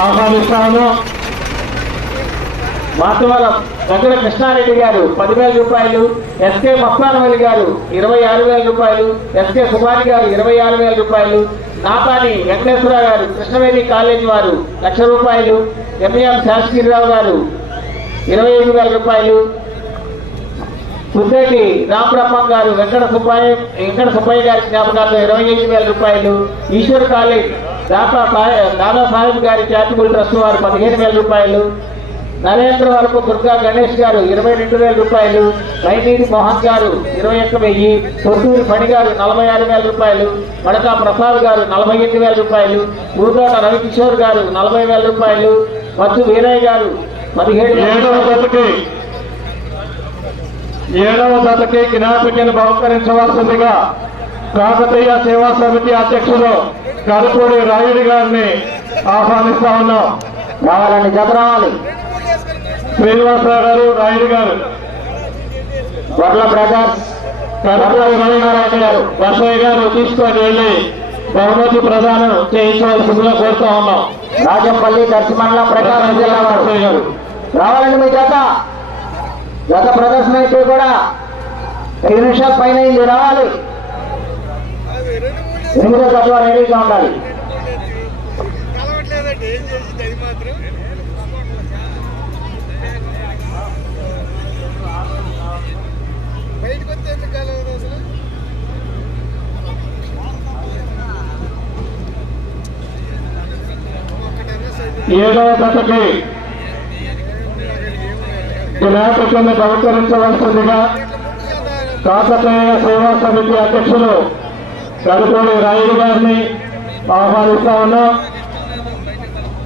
ఆహ్వానిస్తాను మాతవరం దగ్గర కృష్ణారెడ్డి గారు పదివేల రూపాయలు ఎస్కే మస్తానవల్లి గారు ఇరవై ఆరు వేల రూపాయలు ఎస్కే కుమారి గారు ఇరవై ఆరు వేల రూపాయలు నాపాని వెంకటేశ్వర గారు కృష్ణవేణి కాలేజీ వారు లక్ష రూపాయలు ఎంఈఎం శాస్త్రిరావు గారు ఇరవై ఐదు వేల రూపాయలు సుద్దేటి రామబ్రహ్మం గారు వెంకట సుబ్బయ్య వెంకట సుబ్బయ్య గారి జ్ఞాపకాలతో ఇరవై ఐదు వేల రూపాయలు ఈశ్వర్ కాలేజ్ దాదా సాహెబ్ దాదా సాహెబ్ గారి చారిటబుల్ ట్రస్ట్ వారు పదిహేను వేల రూపాయలు నరేంద్ర వరకు దుర్గా గణేష్ గారు ఇరవై రెండు వేల రూపాయలు మైనీటి మోహన్ గారు ఇరవై ఒక్క వెయ్యి తొట్టూరి ఫణి గారు నలభై ఆరు వేల రూపాయలు మడకా ప్రసాద్ గారు నలభై ఎనిమిది వేల రూపాయలు ఊరుదోట రవికిషోర్ గారు నలభై వేల రూపాయలు మచ్చు వీరయ్య గారు పదిహేడు ఏడవ జతకి జ్ఞాపికను బహుకరించవలసిందిగా కాకతీయ సేవా సమితి అధ్యక్షులు కరుపూడి రాయుడు గారిని ఆహ్వానిస్తా ఉన్నాం. రావాలండి జత రావాలి శ్రీనివాసరావు గారు రాయుడు గారు. గొర్ల బ్రదర్స్. కరుపూడి గారు బసయ్య గారు తీసుకొని వెళ్ళి బహుమతి ప్రదానం చేయించవలసిందిగా కోరుతా ఉన్నాం. రాజంపల్లి దర్శమండలం ప్రకాశం జిల్లా గారు. రావాలండి మీ జత. జత ప్రదర్శన అయితే కూడా ఐదు నిమిషాల పైన అయింది రావాలి. ఎనిమిదో జత వారు రెడీగా ఉండాలి. కలవట్లేదండి ఏం చేసింది అది మాత్రం? బయటకు వస్తే ఎందుకు కలవదు అసలు? ఒక్కటన్నా సైడ్ ఏడవ జతకి బహుకరించవలసిందిగా కాకతీయ సేవా సమితి అధ్యక్షులు కరుకోడి రాయుడు గారిని ఆహ్వానిస్తా ఉన్నాం.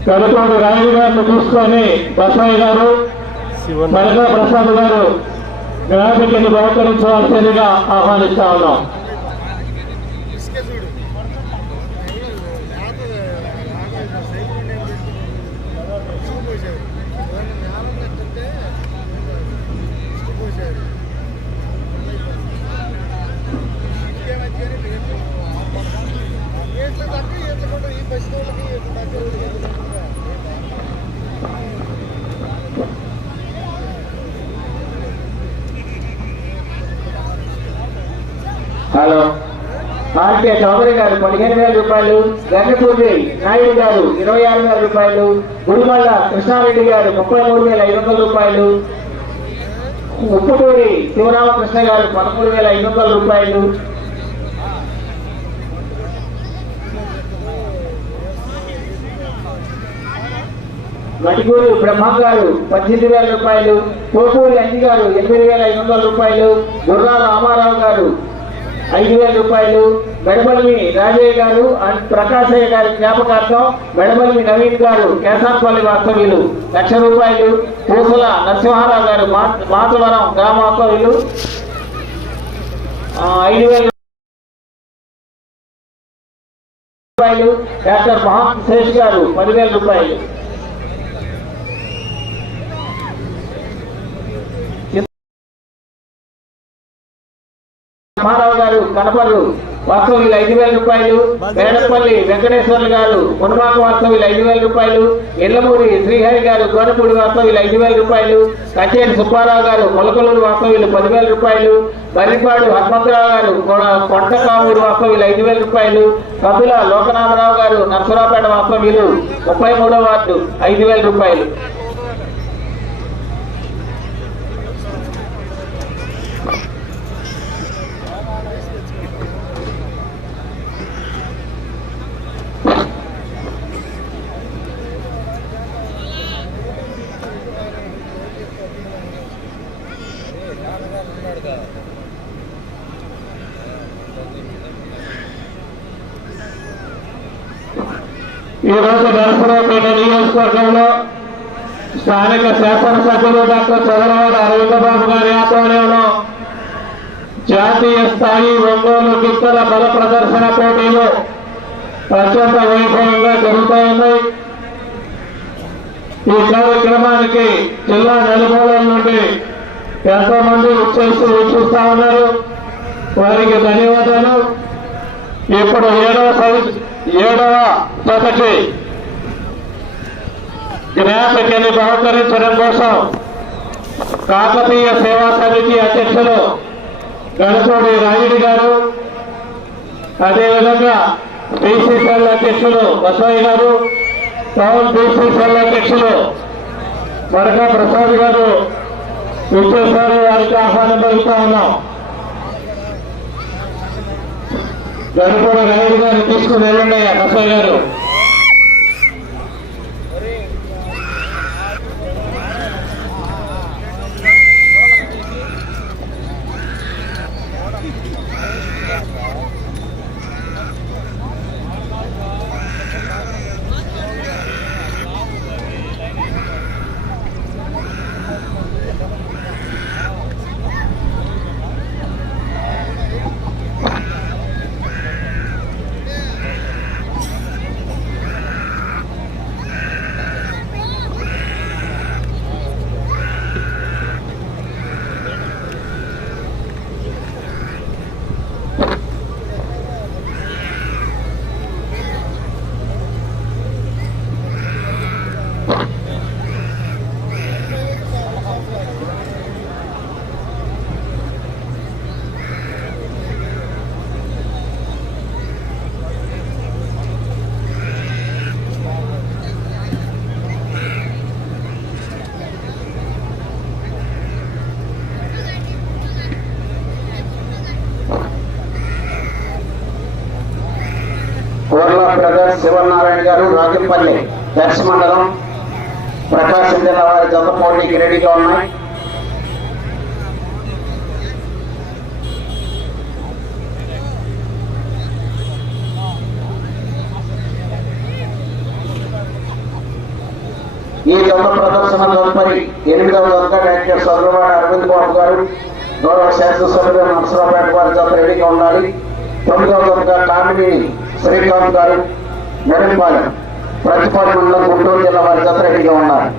కరుకోడి రాయుడు గారిని చూసుకొని బసాయి గారు మరగా ప్రసాద్ గారు జ్ఞాపికను బహుకరించవలసిందిగా ఆహ్వానిస్తా ఉన్నాం. హలో. ఆర్కే చౌదరి గారు పదిహేను వేల రూపాయలు గంగపూర్తి నాయుడు గారు ఇరవై ఆరు వేల రూపాయలు గురుమల్ల కృష్ణారెడ్డి గారు ముప్పై మూడు వేల ఐదు వందల రూపాయలు ఉప్పుటూరి శివరామకృష్ణ గారు పదమూడు వేల ఐదు వందల రూపాయలు మణిగూరు బ్రహ్మ గారు పద్దెనిమిది వేల రూపాయలు కోపూరి అంజి గారు ఎనిమిది వేల ఐదు వందల రూపాయలు గుర్రాల రామారావు గారు ఐదు వేల రూపాయలు మెడమల్లి రాజయ్య గారు అండ్ ప్రకాశయ్య గారి జ్ఞాపకార్థం మెడమల్లి నవీన్ గారు కేసాన్పల్లి వాస్తవ్యులు. లక్ష రూపాయలు పూసల నరసింహారావు గారు మా- మాతవరం గ్రామ వాస్తవ్యులు. ఐదు వేల రూపాయలు డాక్టర్ మహాశేష్ గారు పదివేల రూపాయలు. రామారావు గారు కనపర్రు వాస్తవ్యులు ఐదు వేల రూపాయలు. వేడపల్లి వెంకటేశ్వర్లు గారు మునమాక వాస్తవ్యులు ఐదు వేల రూపాయలు. ఎల్లమూరి శ్రీహరి గారు గోనపూడి వాస్తవ్యులు ఐదు వేల రూపాయలు. కచేరి సుబ్బారావు గారు మొలకలూరు వాస్తవ్యులు పదివేల రూపాయలు. బర్రిపాడు హనుమంతరావు గారు కొ- కొండకామూరు వాస్తవ్యులు ఐదు వేల రూపాయలు. కపిల లోకనామరావు గారు నర్సరావుపేట వాస్తవ్యులు ముప్పై మూడో వార్డు ఐదు వేల రూపాయలు ఈ రోజు నియోజకవర్గంలో స్థానిక శాసనసభ్యులు డాక్టర్ చంద్రబాబు అరవిందబాబు గారి ఆధ్వర్యంలో జాతీయ స్థాయి ఒంగోలు గిత్తల బల ప్రదర్శన పోటీలు అత్యంత వైభవంగా జరుగుతూ ఉన్నాయి ఈ కార్యక్రమానికి జిల్లా నలుమూలల నుండి ఎంతో మంది వచ్చేసి వీక్షిస్తా ఉన్నారు. వారికి ధన్యవాదాలు. ఇప్పుడు ఏడవ ఏడవ జతకి జ్ఞాపికని బహుకరించడం కోసం కాకతీయ సేవా సమితి అధ్యక్షులు గణపూడి రాయుడి గారు అదేవిధంగా బీసీసీఎల్ అధ్యక్షులు బసవయ్య గారు టౌన్ బీసీసీఎల్ అధ్యక్షులు వరక ప్రసాద్ గారు విచ్చేశారు వారికి ఆహ్వానం పలుకుతా ఉన్నాం. గణపూడి రాయుడి గారు తీసుకుని వెళ్ళండి బసవయ్య గారు కోర్ల బ్రదర్స్ శివనారాయణ గారు రాజంపల్లి దర్శ మండలం ప్రకాశం జిల్లా వారి జత పోటీకి రెడీగా ఉన్నాయి. ఈ జత ప్రదర్శన తదుపరి ఎనిమిదవ జతగా డైరెక్టర్ చంద్రబాబు అరవింద్ బాబు గారు గౌరవ శాసనసభ్యులు నరసరావుపేట వారి జత రెడీగా ఉండాలి. తొమ్మిదవ జతగా కామినేని శ్రీకాంత్ గారు మెరంపాలెం ప్రతిపాడు గుంటూరు జిల్లా వారి దత్తరెడ్డిగా ఉన్నారు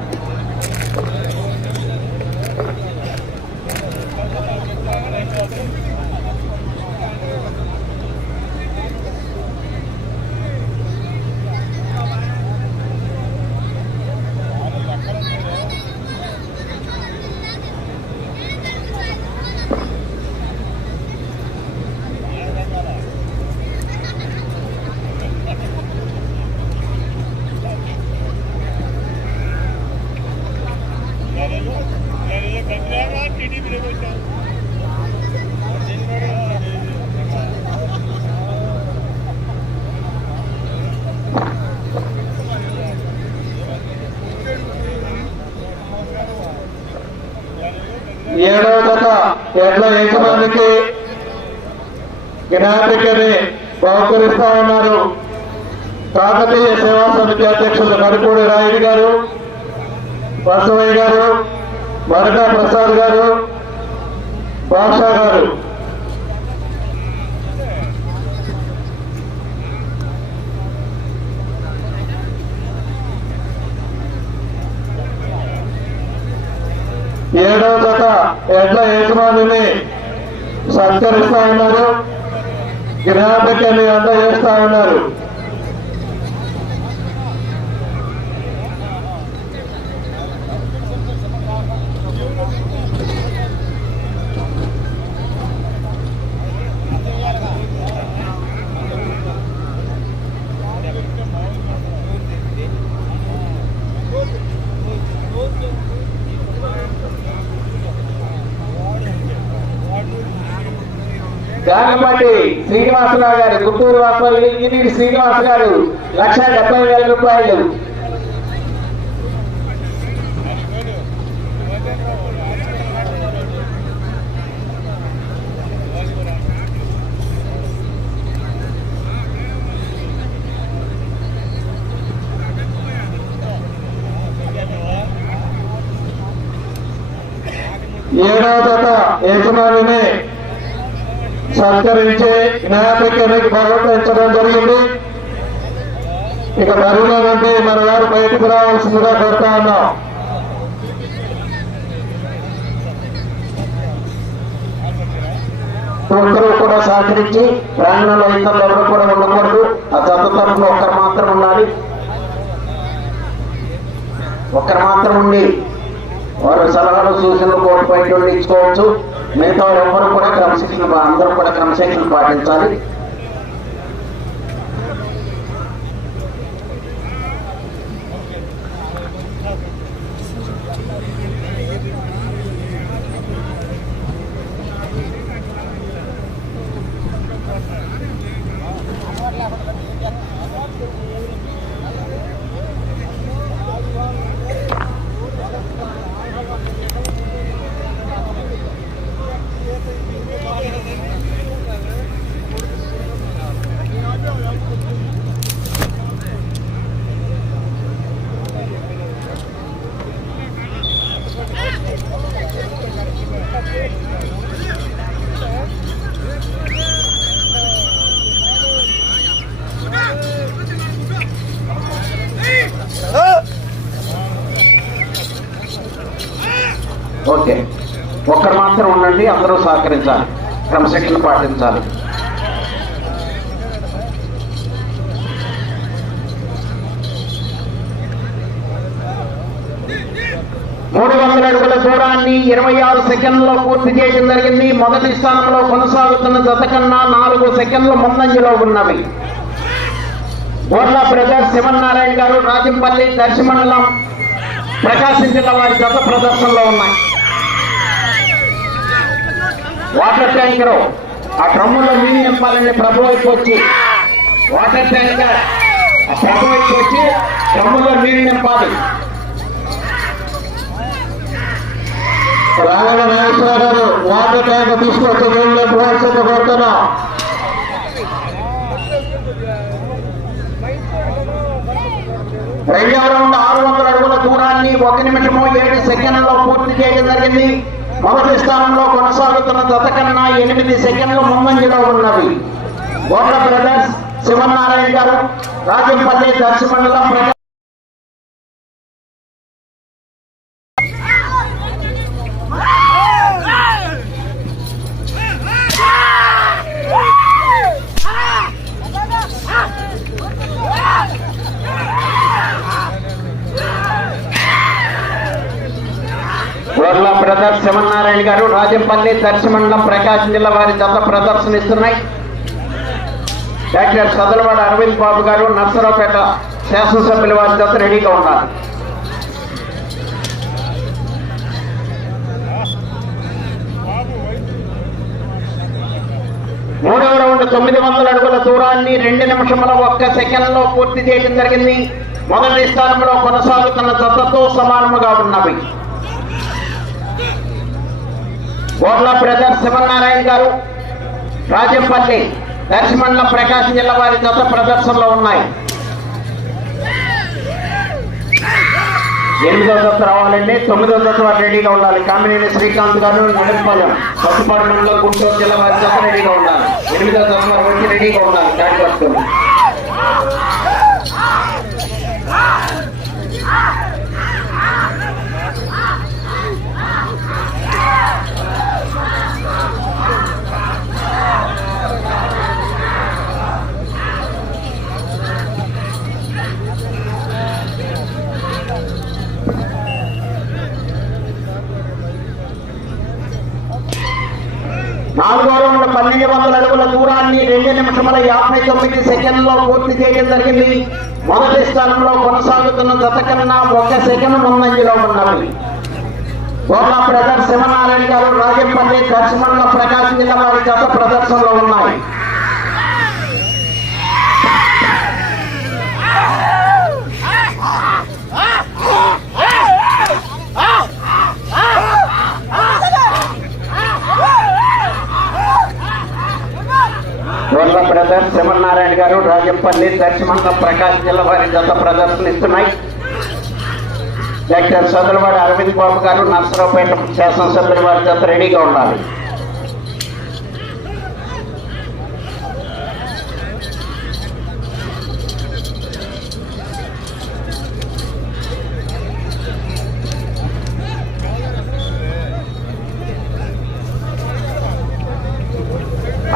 ఏడవ జత ఎడ్ల యజమానికి జ్ఞాపికని బహుకరిస్తా ఉన్నారు కాకతీయ సేవా సమితి అధ్యక్షులు కడుపూడి రాయుడు గారు బసవయ్య గారు మరకా ప్రసాద్ గారు బాషా గారు. ఏడవ జత ఎడ్ల యజమానిని సత్కరిస్తా ఉన్నారు. జ్ఞాపికని అందజేస్తా ఉన్నారు. గానపాటి శ్రీనివాసరావు గారు గుంటూరు వాస్తవ ఇంజనీర్ శ్రీనివాస గారు లక్ష డెబ్బై వేల రూపాయలు. ఏడవ జత యజమానిని సత్కరించి జ్ఞాపికని ప్రవర్తించడం జరిగింది. ఇక బరువులో నుండి మన వారు బయటకు రావాల్సిందిగా కోరుతా ఉన్నాం. ఒక్కరూ కూడా సహకరించి ప్రాంగణంలో ఇతరులు ఎవరు కూడా ఉండకూడదు. ఆ జత తరఫున ఒక్కరు మాత్రం ఉండాలి. ఒక్కరు మాత్రం ఉండి వారు సలహాలు సూచనలు కోర్టు బయట ఇచ్చుకోవచ్చు. మిగతా ఎవరు కూడా క్రమశిక్షణ అందరూ కూడా క్రమశిక్షణ పాటించాలి. ఒక్కరు మాత్రం ఉండండి అందరూ సహకరించాలి. క్రమశిక్షణ పాటించాలి. మూడు వందల అడుగుల దూరాన్ని ఇరవై ఆరు సెకండ్లలో పూర్తి చేయడం జరిగింది. మొదటి స్థానంలో కొనసాగుతున్న జత కన్నా నాలుగు సెకండ్ల ముందంజలో ఉన్నవి. బోర్లా బ్రదర్ శివనారాయణ గారు రాజంపల్లి దర్శి మండలం ప్రకాశం జిల్లా వారి జత ప్రదర్శనలో ఉన్నాయి. Water tanker. ఆ డ్రమ్ములో నీళ్ళు నింపాలని ప్రభు వైపు వచ్చి వాటర్ ట్యాంకర్ ఆ ప్రభు వైపు వచ్చి డ్రమ్ములో నీళ్ళు నింపాలి. రాఘవ నాగేశ్వర గారు వాటర్ ట్యాంకర్ తీసుకొచ్చి నీళ్ళు పోవాల్సింది కోరుతున్నా రెండవ రౌండ్ ఆరు వందల అడుగుల దూరాన్ని ఒక నిమిషము ఏడు సెకండ్లలో పూర్తి చేయడం జరిగింది. మొదటి స్థానంలో కొనసాగుతున్న జత కన్నా ఎనిమిది సెకండ్లు ముందంజలో ఉన్నవి. గోడ్ల బ్రదర్స్ శివనారాయణ గారు రాజంపల్లి దర్శమండలం బ్రదర్ శివనారాయణ గారు రాజంపల్లి దర్శి మండలం ప్రకాశం జిల్లా వారి జత ప్రదర్శనిస్తున్నాయి. డాక్టర్ సదలవాడ అరవింద్ బాబు గారు నర్సరావుపేట శాసనసభ్యుల వారి జత రెడీగా ఉన్నారు. మూడవ రౌండ్ తొమ్మిది వందల అడుగుల దూరాన్ని రెండు నిమిషముల ఒక్క సెకండ్లో పూర్తి చేయడం జరిగింది. మొదటి స్థానంలో కొనసాగుతున్న జతతో సమానముగా ఉన్నవి. గోర్ల బ్రదర్ శివనారాయణ గారు రాజంపల్లి లక్ష్మణ్ల ప్రకాశం జిల్లా వారి జత ప్రదర్శనలో ఉన్నాయి. ఎనిమిదో దశ రావాలండి తొమ్మిదో దశ వారు రెడీగా ఉండాలి. కామినేని శ్రీకాంత్ గారు నడిపాలెం పసుపాడు మండలం గుంటూరు జిల్లా వారి జత రెడీగా ఉండాలి. ఎనిమిదో దశ వారు వచ్చి రెడీగా ఉండాలి పట్టుకుని నాలుగో రౌండ్ పన్నెండు వందల అడుగుల దూరాన్ని రెండు నిమిషముల యాభై తొమ్మిది సెకండ్లో పూర్తి చేయడం జరిగింది. మొదటి స్థానంలో కొనసాగుతున్న జత కన్నా ఒక సెకండ్ ముందంజలో ఉన్నవి గోర్ల బ్రదర్స్ శివనారాయణ గారు రాజంపల్లి దర్శమండల ప్రకాశం జిల్లా వారి జత ప్రదర్శనలో ఉన్నాయి. శివనారాయణ గారు రాజంపల్లి దర్శమండల ప్రకాశ్ జిల్లా వారి జత ప్రదర్శనిస్తున్నాయి. డాక్టర్ సదులవాడ అరవింద్ బాబు గారు నర్సరావుపేట శాసనసభ్యుల వారి జత రెడీగా ఉండాలి.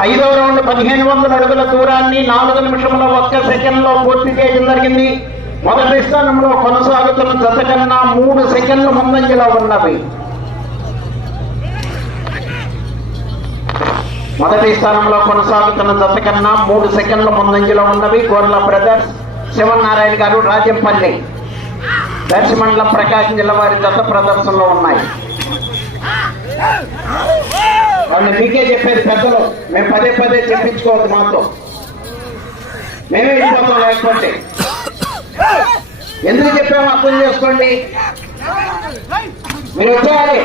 ఐదవ పదిహేను వందల అడుగుల దూరాన్ని నాలుగు నిమిషంలో ఒక్క సెకండ్లో పూర్తి చేయడం జరిగింది. మొదటి స్థానంలో కొనసాగుతున్న జత కన్నా మూడు సెకండ్ల ముందంజలో ఉన్నవి. మొదటి స్థానంలో కొనసాగుతున్న జత కన్నా మూడు సెకండ్ల ముందంజలో ఉన్నవి గోర్ల బ్రదర్స్ శివనారాయణ గారు రాజంపల్లి. దర్శమండలం ప్రకాశం జిల్లా వారి జత ప్రదర్శనలో ఉన్నాయి. వాళ్ళు మీకే చెప్పేది పెద్దలు. మేము పదే పదే చెప్పించుకోవద్దు మాతో. మేమే వెళ్ళిపోతాం లేకపోతే. ఎందుకు చెప్పాము అర్థం చేసుకోండి. మీరు వచ్చేయాలి.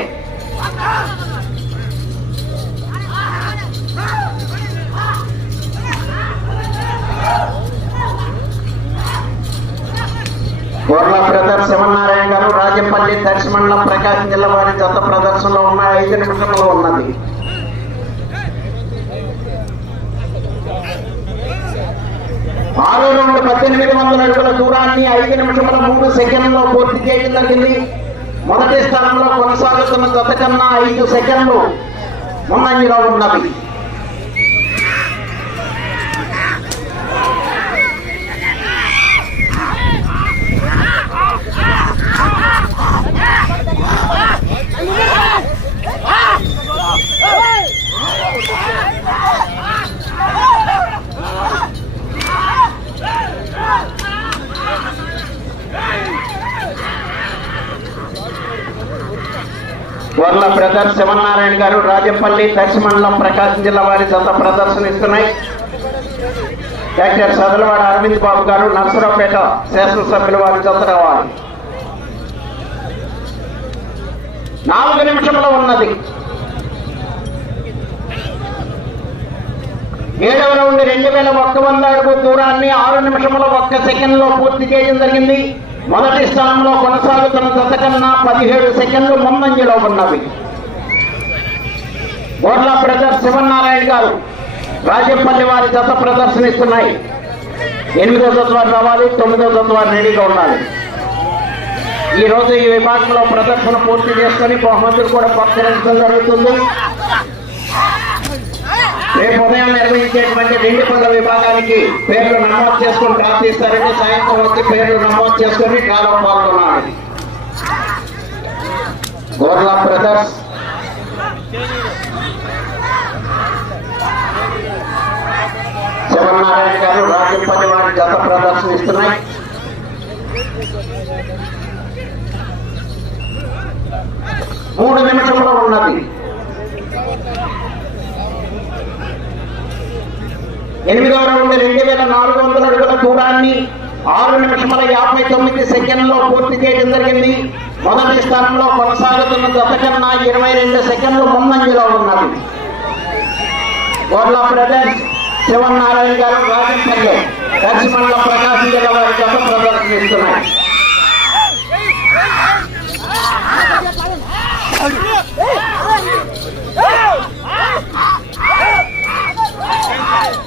గోర్ల బ్రదర్ శివనారాయణ గారు రాజంపల్లి దర్శమండలం ప్రకాశం జిల్లా వారి జత ప్రదర్శనలో ఉన్న ఐదు నిమిషంలో ఉన్నది. ఆరు రెండు పద్దెనిమిది వందల అడుగుల దూరాన్ని ఐదు నిమిషముల మూడు సెకండ్లో పూర్తి చేయడం జరిగింది. మొదటి స్థానంలో కొనసాగుతున్న జత కన్నా ఐదు సెకండ్లు ముందంజలో ఉన్నవి. వర్ల బ్రదర్ శివనారాయణ గారు రాజంపల్లి మండలం ప్రకాశం జిల్లా వారి జత ప్రదర్శనిస్తున్నాయి. డాక్టర్ సదలవాడ అరవింద్ బాబు గారు నర్సరావుపేట శాసనసభ్యులు వారి జత రావాలి. నాలుగు నిమిషంలో ఉన్నది. ఏడవ రౌండ్ రెండు వేల ఒక్క వంద అడుగు దూరాన్ని ఆరు నిమిషముల ఒక్క సెకండ్లో పూర్తి చేయడం జరిగింది. మొదటి స్థానంలో కొనసాగుతున్న జతకన్నా పదిహేడు సెకండ్లు ముందంజలో ఉన్నవి. బోర్లా బ్రదర్ శివనారాయణ గారు రాజంపల్లి వారి జత ప్రదర్శనిస్తున్నాయి. ఎనిమిదో జత వారు రావాలి తొమ్మిదో జత వారు రెడీగా ఉండాలి. ఈ రోజు ఈ విభాగంలో ప్రదర్శన పూర్తి చేసుకొని బహుమతులు కూడా పంపించడం జరుగుతుంది. రేపు ఉదయం నిర్వహించేటువంటి రెండు పనుల విభాగానికి పేర్లు నమోదు చేసుకుని ప్రార్థిస్తారని సాయంత్రం వచ్చి పేర్లు నమోదు చేసుకుని కాలం పాల్గొనాలి. గోర్లా బ్రదర్స్. శివనారాయణ గారు రాజంపల్లి వారి గత ప్రదర్శనిస్తున్నాయి మూడు నిమిషంలో ఉన్నది. ఎనిమిదవ రౌండ్ రెండు వేల నాలుగు వందల అడుగుల దూరాన్ని ఆరు నిమిషముల యాభై తొమ్మిది సెకండ్లో పూర్తి చేయడం జరిగింది మొదటి స్థానంలో కొనసాగుతున్న జత కన్నా ఇరవై రెండు సెకండ్లు ముందంజలో ఉన్నది గోర్లా బ్రదర్స్ శివనారాయణ గారు రాజంపల్లి దర్శమండల ప్రకాశం జిల్లా వారి జత Hey!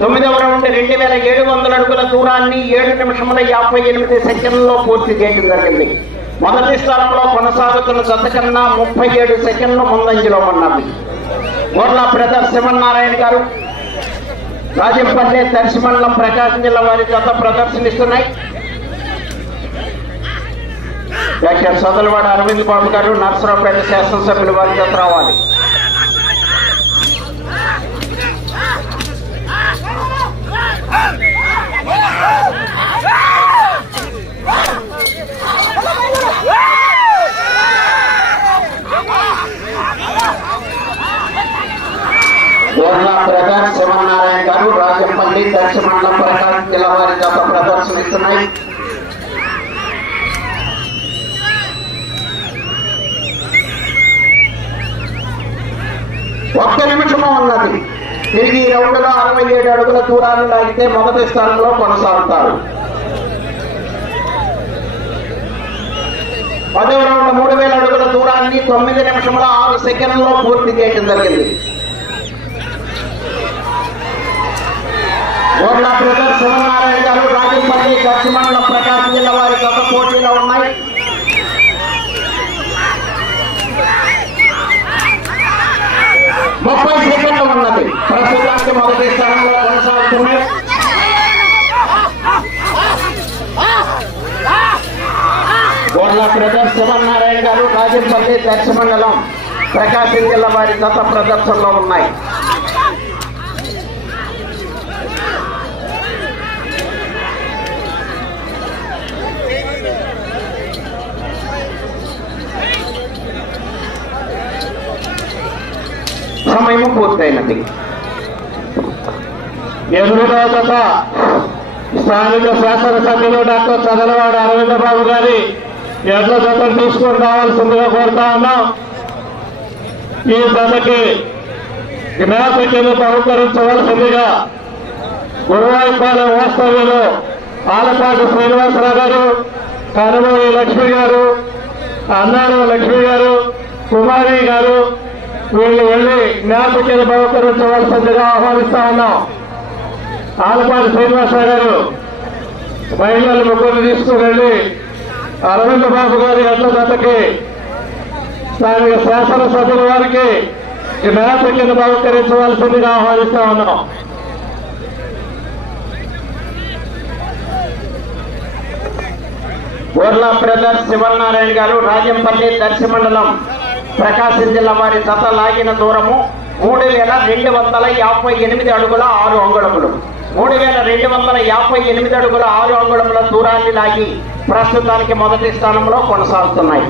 తొమ్మిదవ రౌండ్ రెండు వేల ఏడు వందల అడుగుల దూరాన్ని ఏడు నిమిషముల యాభై ఎనిమిది సెకండ్లలో పూర్తి చేయడం జరిగింది. మొదటి స్థానంలో కొనసాగుతున్న జత కన్నా ముప్పై ఏడు సెకండ్లు ముందంజలో ఉన్నది గొర్ల బ్రదర్ శివనారాయణ గారు రాజంపల్లి దర్శమండలం ప్రకాశం జిల్లా వారి జత ప్రదర్శనిస్తున్నాయి. డాక్టర్ సదలవాడ అరవింద్ బాబు గారు నర్సరావుపేట శాసనసభ్యులు వారి జత రావాలి గోర్లా బ్రదర్ శివనారాయణ గారు రాజంపల్లి దర్శమండలం ప్రకాశం జిల్లా వారి జత ప్రదర్శనిస్తున్నాయి ఒక్క నిమిషము ఉన్నది తిరిగి ఈ రౌండ్లో అరవై ఏడు అడుగుల దూరాన్ని లాగితే మొదటి స్థానంలో కొనసాగుతారు. పదవ రౌండ్ మూడు వేల అడుగుల దూరాన్ని తొమ్మిది నిమిషముల ఆరు సెకండ్లో పూర్తి చేయడం జరిగింది. గోడ్ల బ్రదర్ శివనారాయణ గారు రాజంపల్లి గచ్చిమండల ప్రకాశం జిల్లా వారి గత పోటీలో ఉన్నాయి. ముప్పై సెకండ్లు ఉన్నది. ప్రస్తుతానికి మొదటి స్థానంలో కొనసాగుతున్నాయి గోర్ల బ్రదర్ శివనారాయణ గారు రాజంపల్లి దక్షిమండలం ప్రకాశం జిల్లా వారి గత ప్రదర్శనలో ఉన్నాయి. సమయము పూర్తయినది. ఎదురుగా జత స్థానిక శాసనసభ్యులు డాక్టర్ చదలవాడ అరవింద బాబు గారి ఎడ్ల జతను తీసుకొని రావాల్సిందిగా కోరుతా ఉన్నాం. ఈ జతకి జ్ఞాపికలు బహుకరించవలసిందిగా గురువాయిపాలెం వాస్తవ్యులు ఆలపాటి శ్రీనివాసరావు గారు కనుమూరి లక్ష్మి గారు అన్నారం లక్ష్మి గారు కుమారి గారు వీళ్ళు వెళ్ళి జ్ఞాపికలు బహుకరించవలసిందిగా ఆహ్వానిస్తా ఉన్నాం. ఆలపాటి శ్రీనివాసరావు గారు మహిళలు ముగ్గురు తీసుకువెళ్ళి అరవింద బాబు గారి ఎడ్ల జతకి స్థానిక శాసనసభ్యుల వారికి జ్ఞాపికను బహుకరించవలసిందిగా ఆహ్వానిస్తా ఉన్నాం. గోర్ల బ్రదర్ శివనారాయణ గారు రాజంపల్లి దర్శిమండలం ప్రకాశం జిల్లా వారి జత లాగిన దూరము మూడు వేల రెండు వందల యాభై ఎనిమిది అడుగుల ఆరు అంగుళములు. మూడు వేల రెండు వందల యాభై ఎనిమిది అడుగుల ఆరు అంగుళముల దూరాన్ని లాగి ప్రస్తుతానికి మొదటి స్థానంలో కొనసాగుతున్నాయి.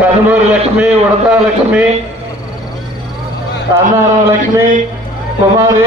కనుమూరి లక్ష్మి ఉడతా లక్ష్మి అన్నారావు లక్ష్మి కుమారి